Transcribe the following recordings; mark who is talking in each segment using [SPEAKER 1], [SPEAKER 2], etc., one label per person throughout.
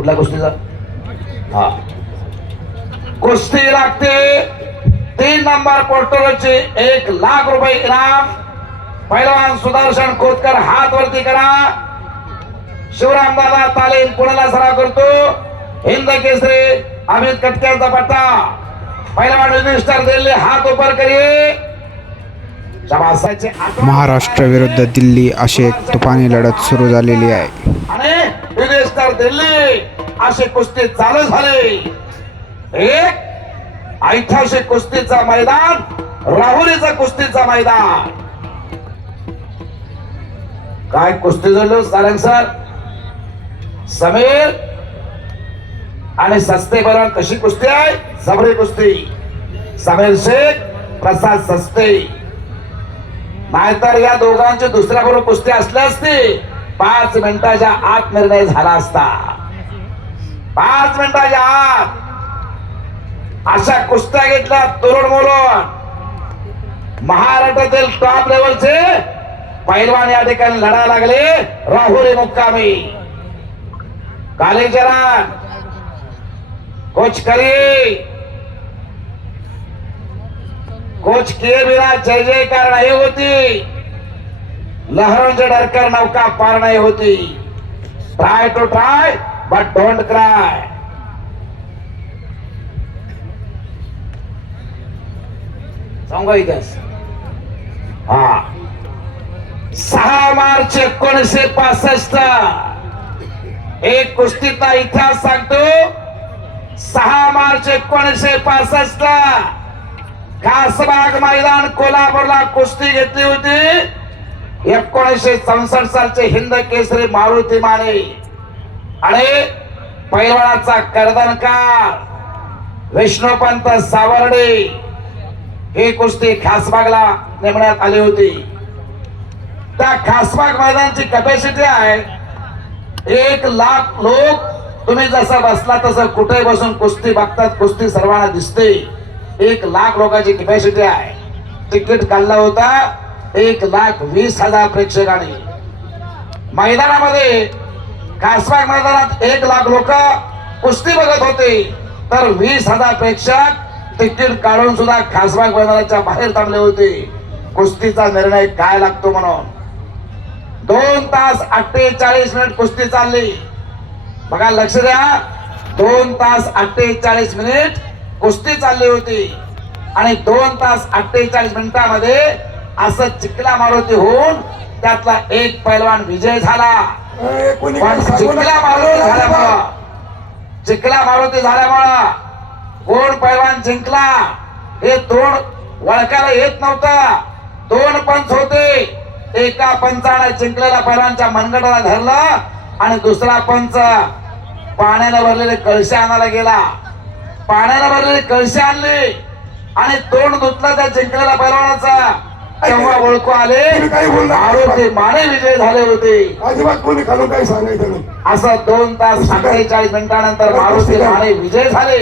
[SPEAKER 1] कुठल्या कुस्तीचा हा. कुस्ती लागते. तीन नंबर पोर्टलचे एक लाख रुपये इनाम. पैलवान सुदर्शन खोतकर हात वरती करा. शिवराम दादा तालीम पुण्याला सराव करतो. हिंद केसरी अमित कटक्यांचा पट्टा. पैलवान मिनिस्टर दिल्ली हात करिये शाबासाचे आक्रमण-
[SPEAKER 2] महाराष्ट्र विरुद्ध दिल्ली अशी एक तुफानी लढत सुरू झालेली आहे.
[SPEAKER 1] दिल्ली असे कुस्ती चालू झाले. एक ऐतिहासिक कुस्तीचा मैदान राहुरीचा कुस्तीचा मैदान. काय कुस्ती जोडलो सारंग सर? समीर? आणि सस्ते बरोबर कशी कुस्ती आहे? सबरी कुस्ती. समीर शेख प्रसाद सस्ते. नाहीतर या दोघांची दुसऱ्या बरोबर कुस्ती असल्या असती. पाच मिनिटाच्या आत निर्णय झाला असता. पाच मिनिटाच्या आत अशा कुस्त्या घेतल्या तरुण बोलून महाराष्ट्रातील टॉप लेवलचे पैलवान या ठिकाणी लढा लागले. राहुरी मुक्कामी. कालेजरान कोच करी. कोच के बिना जय जयकार नाही होती. लहरों डरकर नौका पार नाही होती. Try to try but don't cry सांगा इतिहास? हा. सहा मार्च एकोणीसशे पासष्ट. एक कुस्तीचा इतिहास सांगतो. सहा मार्च एकोणीसशे पासष्ट. कासबाग मैदान कोल्हापूरला कुस्ती घेतली होती. एकोणीसशे चौसष्ट सालचे हिंद केसरी मारुती माने. आणि पैलवानाचा कर्दनकार विष्णुपंत सावर्डे. ही कुस्ती खासबागला नेमण्यात आली होती. त्या खासबाग मैदानची कपॅसिटी आहे. एक लाख लोक तुम्ही जसं बसला तसं कुठे बसून कुस्ती बघतात कुस्ती सर्वांना दिसते. एक लाख लोकांची कपॅसिटी आहे. तिकीट काढला होता. एक लाख वीस हजार प्रेक्षकांनी. मैदानामध्ये घासबाग मैदानात एक लाख लोक कुस्ती बघत होते. तर वीस हजार प्रेक्षक तिकीट काढून सुद्धा खासबाग मैदानाच्या बाहेर थांबले होते. कुस्तीचा निर्णय काय लागतो म्हणून? दोन तास अठ्ठेचाळीस मिनिट कुस्ती चालली. बघा लक्ष द्या. दोन तास अठ्ठेचाळीस मिनिट कुस्ती चालली होती. आणि दोन तास अठ्ठेचाळीस मिनिटामध्ये असं चिखला मारुती होऊन त्यातला एक पैलवान विजय झाला. पण चिखला. मारुती झाल्यामुळं चिखला मारुती झाल्यामुळं कोण पैलवान जिंकला हे तोंड वळखायला येत नव्हतं. दोन पंच होते. एका पंचाने जिंकलेल्या पैलवानच्या मनगटाला धरलं आणि दुसरा पंच पाण्याने भरलेले कळशे आणायला गेला. पाण्याने भरलेले कळशे आणले आणि तोंड धुतलं त्या जिंकलेल्या पैलवानाचा तेव्हा ओळखू आले.
[SPEAKER 3] काही बोलू नका.
[SPEAKER 1] मारुती माने विजय झाले होते.
[SPEAKER 3] अजिबात कोणी खालून काही सांगायचं नाही.
[SPEAKER 1] असं दोन तास अठ्ठेचाळीस मिनिटानंतर मारुती माने विजय झाले.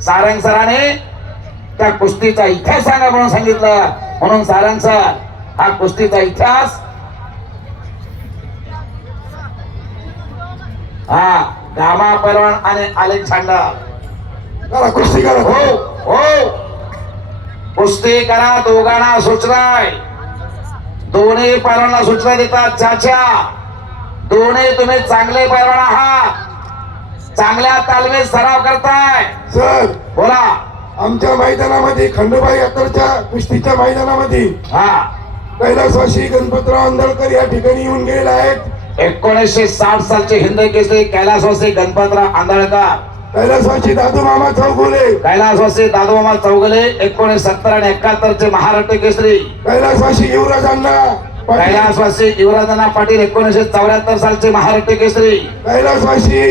[SPEAKER 1] सारंग सराने त्या कुस्तीचा इतिहास सांगा म्हणून सांगितलं. म्हणून सारंग सर हा कुस्तीचा इतिहास. हा गामा परवण आणि अलेक्झांडर.
[SPEAKER 3] कुस्ती
[SPEAKER 1] हो
[SPEAKER 3] करा.
[SPEAKER 1] हो कुस्ती करा दोघांना सूचना आहे दोन्ही पैलवानांना सूचना देतात. चाचा दोन्ही तुम्ही चांगले पैलवान आहात. चांगल्या तालमीत सराव करताय.
[SPEAKER 3] सर
[SPEAKER 1] बोला.
[SPEAKER 3] आमच्या मैदानामध्ये खंडोबा यात्रेच्या कुस्तीच्या मैदानामध्ये
[SPEAKER 1] हा.
[SPEAKER 3] कैलासवासी गणपतराव आंदळकर या ठिकाणी येऊन गेलेले आहेत.
[SPEAKER 1] एकोणीसशे साठ सालचे हिंद केसरी कैलासवासी गणपतराव आंधळकर.
[SPEAKER 3] कैलासवासी दादू मामा चौगुले।
[SPEAKER 1] कैलासवासी दादोबा चौगले एकोणीस सत्तर आणि एकाहत्तर चे महाराष्ट्र केसरी.
[SPEAKER 3] कैलासवासी युवराज अण्णा पाटील।
[SPEAKER 1] कैलासवासी युवराजना पाटील एकोणीसशे चौऱ्याहत्तर सालचे महाराष्ट्र केसरी.
[SPEAKER 3] कैलासवासी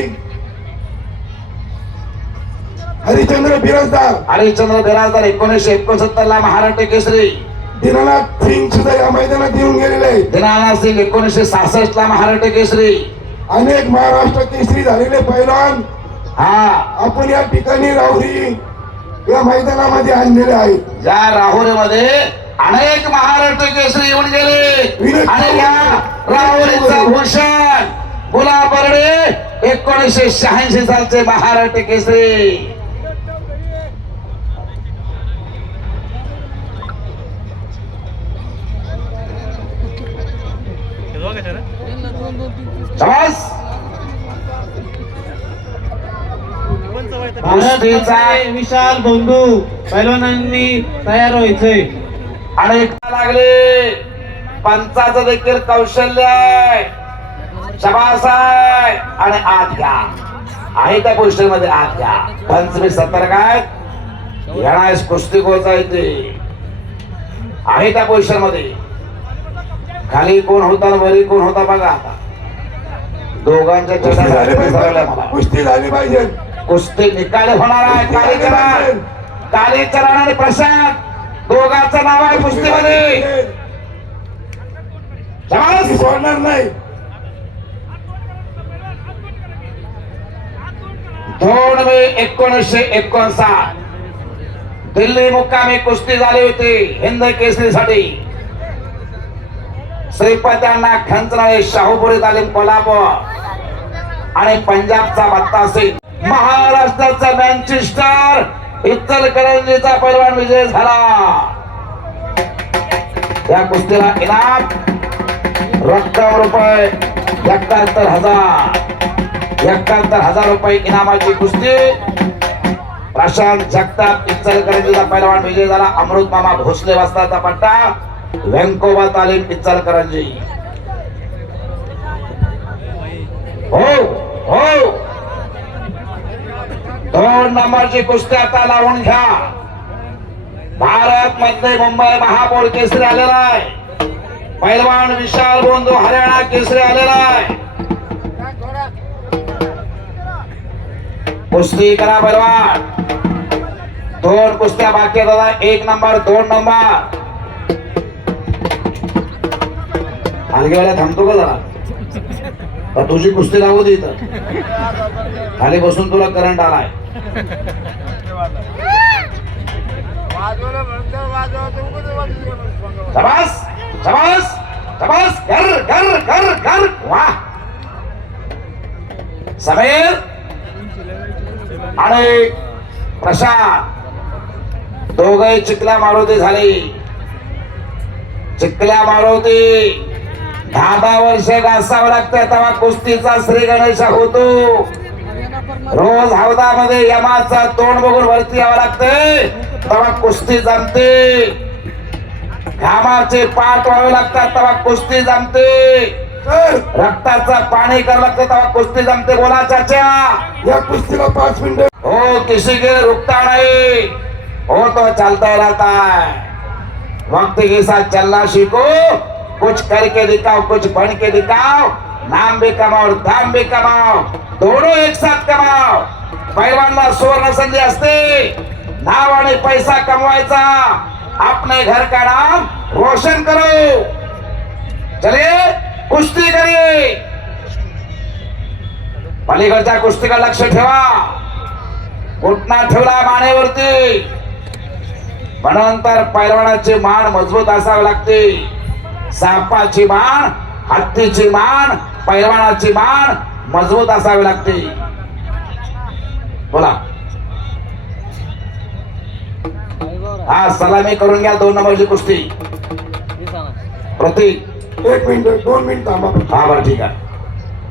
[SPEAKER 3] हरिचंद्र बिराजदार।
[SPEAKER 1] हरिश्चंद्र बिराजदार एकोणीसशे एकोणसत्तर ला महाराष्ट्र केसरी.
[SPEAKER 3] दीनानाथ सिंग सुद्धा या मैदानात येऊन गेलेले
[SPEAKER 1] दिनानाथ सिंग एकोणीसशे सहासष्ट ला महाराष्ट्र केसरी.
[SPEAKER 3] अनेक महाराष्ट्र केसरी झालेले पैलवान
[SPEAKER 1] हा.
[SPEAKER 3] आपण या ठिकाणी राहुरी या मैदानामध्ये आणलेले आहेत.
[SPEAKER 1] या राहुरीमध्ये अनेक महाराष्ट्र केसरी येऊन गेले. आणि या राहुरीचं भूषण गुलाब बर्डे एकोणीसशे शहाऐंशी सालचे महाराष्ट्र केसरी. शाबास. कुस्तीचा
[SPEAKER 4] विशाल बंधू पैलवानांनी तयार व्हायचंय
[SPEAKER 1] अनेक लागले. पंचाचं देखील कौशल्य आहे. शबास आहे आणि आत घ्या. आहे त्या गोष्टी मध्ये आत घ्या. पंच मी सतर्क आहे येणास कुस्ती गोचा येते आहे त्या पोझिशनमध्ये खाली कोण होता आणि वरी कोण होता बघा आता. दोघांच्या
[SPEAKER 3] कुस्ती झाली पाहिजे. कुस्ती
[SPEAKER 1] निकाली होणार आहे. कालीचरण कालीचरण आणि प्रशांत दोघांचं नाव आहे कुस्तीमध्ये.
[SPEAKER 3] सोडणार नाही.
[SPEAKER 1] दोन मे एकोणीसशे एकोणसाठ. दिल्ली मुक्कामी कुस्ती झाली होती हिंद केसरीसाठी. श्रीपत्यांना खंचनाळे शाहूपुरी तालीम कोल्हापूर. आणि पंजाबचा बत्ता सिंग महाराष्ट्राचा मॅन्चेस्टर इतलकरंजीचा पैलवान विजय झाला. या कुस्तीला इनाम रक्कम रुपये एकाहत्तर हजार एकाहत्तर हजार रुपये इनामाची कुस्ती. प्रशांत जगताप इचलकरंजीचा पैलवान विजय झाला. अमृत मामा भोसले वास्ताचा पट्टा. व्यंकोबा तालीम इचलकरंजी. हो हो. दोन नंबरची कुस्ती आता लावून घ्या. भारत मध्ये मुंबई महापौर केसरी आलेला आहे. पैलवान विशाल बोंधू हरियाणा केसरी आलेला आहे. कुस्ती करा पैलवान. दोन कुस्त्या बाकी दादा. एक नंबर दोन नंबर. हलक्या वेळा थांबतो का जरा? का तुझी कुस्ती लावू दे इथं? खाली बसून तुला करंट आलाय. शबास! शबास! शबास! कर वा! समीर! आणि प्रशांत! दोघे चिकल्या मारुती झाली. चिकल्या मारुती! दहा दहा वर्ष घासावं लागतं तेव्हा कुस्तीचा श्री गणेश होतो. रोज हौदामध्ये यमाचा तोंड बघून वरती यावं लागतंय तेव्हा कुस्ती जमते. घामाचे पाठ व्हावे लागतात तेव्हा कुस्ती जमते. रक्ताचा पाणी करावं लागतं तेव्हा कुस्ती जमते बोला चाचा
[SPEAKER 3] या कुस्तीला पाच मिनिटं.
[SPEAKER 1] हो किसी के रुकता नहीं. हो तो चलता रहता है वक्त के साथ चलना कुछ करके दिखाओ कुछ बन के दिखाओ। नाम भी कमाओ और दाम भी कमाओ। दोनों एक साथ कमाओ। पैलवानला सुवर्ण संधी असते नाव आणि पैसा कमवायचा। अपने घर का नाम रोशन करो। चले कुस्ती करिए। पलीकडच्या कुस्तीकडे लक्ष ठेवा। घुटना ठेवला मानेवरती। म्हणून तर पैलवानाची मान मजबूत असावी लागते। सापाची मान हत्तीची मान पैलवानाची मान मजबूत असावी लागते. बोला. हा सलामी करून घ्या दोन नंबरची कुस्ती. प्रतीक.
[SPEAKER 3] एक मिनिट दोन मिनिट थांबा.
[SPEAKER 1] हा बरं ठीक आहे.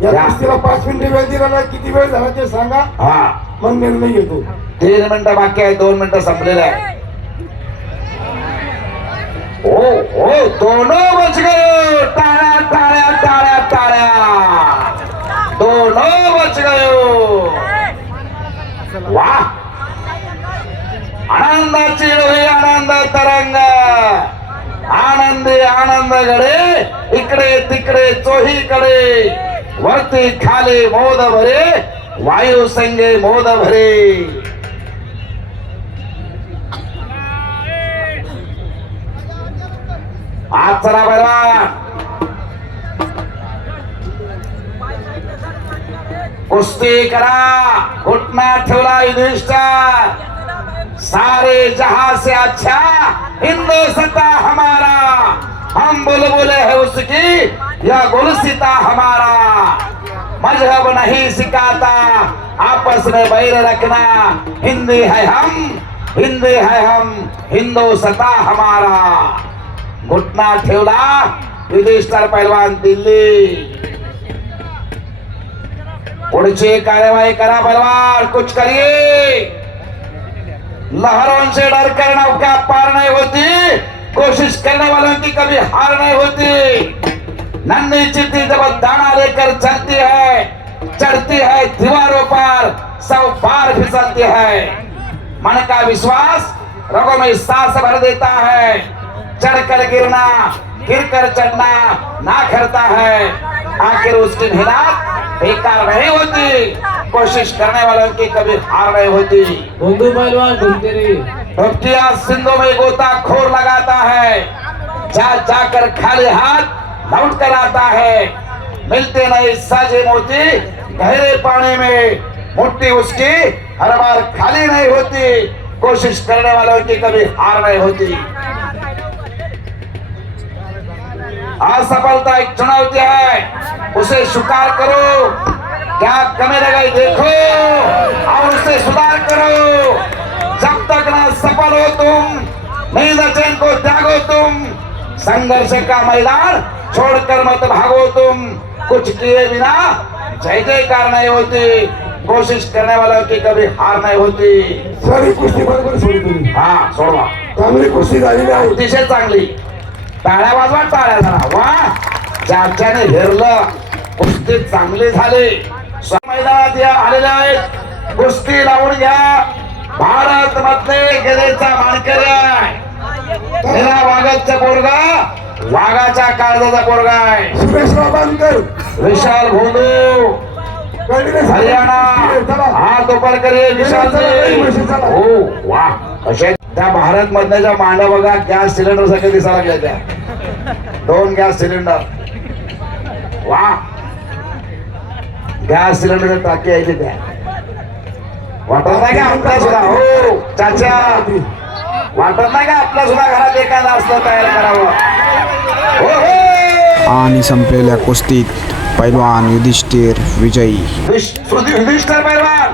[SPEAKER 3] या. कुस्तीला पाच मिनिटं वेळ दिला किती वेळ झाला ते सांगा.
[SPEAKER 1] हा.
[SPEAKER 3] मग निर्णय घेतो.
[SPEAKER 1] तीन मिनिटं बाकी आहे दोन मिनिटं संपलेले आहे. ओ ओ दोनों बच गए टाळ्या टाळ्या टाळ्या टाळ्या दोनों बच गयो वा आनंदाची डोही आनंद तरंगा. आनंदी आनंद गडे इकडे तिकडे चोहीकडे. वरती खाली मोद भरे वायू संगे मोद भरे. आचरा बरा. कुस्ती करा. घुटना ठेवला युधिष्ठा सारे जहाँ से अच्छा हिंदुस्ता हमारा। हम बुलबुल है उसकी यह गुलसिता हमारा। मज़हब नहीं सिखाता, आपस में बैर रखना। हिंदी है हम, हिंदी है हम हिंदुस्ता हमारा। घुटना ठेवला युधिष्ठर पहलवान दिल्ली। पुढची कार्यवाही करा पहलवान, कुछ करिए। लहरों से डर कर नौका पार नहीं होती. कोशिश करने वालों की कभी हार नहीं होती. नन्ही चिट्ठी जब दाना लेकर चलती है चढ़ती है दीवारों पर सब पार फिसलती है मन का विश्वास? रगों में सांस भर देता है चढ़कर गिरना गिर कर चढ़ना ना करता है आखिर उसकी मेहनत बेकार नहीं होती. कोशिश करने वालों की कभी हार नहीं होती।
[SPEAKER 4] पहलवान घूमते रहिए।
[SPEAKER 1] भक्तिया सिंधु में गोता खोर लगाता है। जा जाकर खाली हाथ लौट कर आता है। मिलते नहीं साजे मोती गहरे पानी में। मुट्ठी उसकी हर बार खाली नहीं होती। कोशिश करने वालों की कभी हार नहीं होती। असफलता एक चुनौती है। उसे स्वीकार करो। क्या कमी रह गई देखो और उसे सुधार करो। जब तक ना सफल हो तुम नींद चैन को त्यागो तुम संघर्ष का मैदान छोड़कर मत भागो तुम। कुछ किए बिना जय जयकार नहीं होती। कोशिश करने वालों की कभी हार नहीं होती।
[SPEAKER 3] सर ही कुस्ती बरोबर सोडली तुम्ही।
[SPEAKER 1] हा सोडवा
[SPEAKER 3] चांगली कुस्ती झालेली आहे
[SPEAKER 1] अतिशय चांगली। टाळ्या वाजवा टाळ्या जरा. वा ज्याच्याने हेरलं कुस्ती चांगली झाली. मैदानात या आलेल्या आहेत. कुस्ती लावून घ्या. भारत मधले गेलेचा मानकरी आहे. वाघाचा पोरगा वाघाच्या काळजाचा पोरगा आहे.
[SPEAKER 3] सुरेश बाबांकर
[SPEAKER 1] विशाल भोंदू? हरियाणा. हा तोपर करे विशाल हो वा. कसे त्या भारत मधल्या मांड्या बघा गॅस सिलेंडर सगळे दिसायला लागल्या त्या. दोन गॅस सिलेंडर. वा. गॅस सिलेंडर टाकी आहे त्या वाटत नाही का आपल्या सुद्धा? हो चाचा. वाटत नाही का आपल्या सुद्धा घरात एखादा असलं तयार करावं? हो हो.
[SPEAKER 2] आणि संपलेल्या कुस्तीत पैलवान युधिष्ठिर विजयी.
[SPEAKER 1] युधिष्ठिर पैलवान.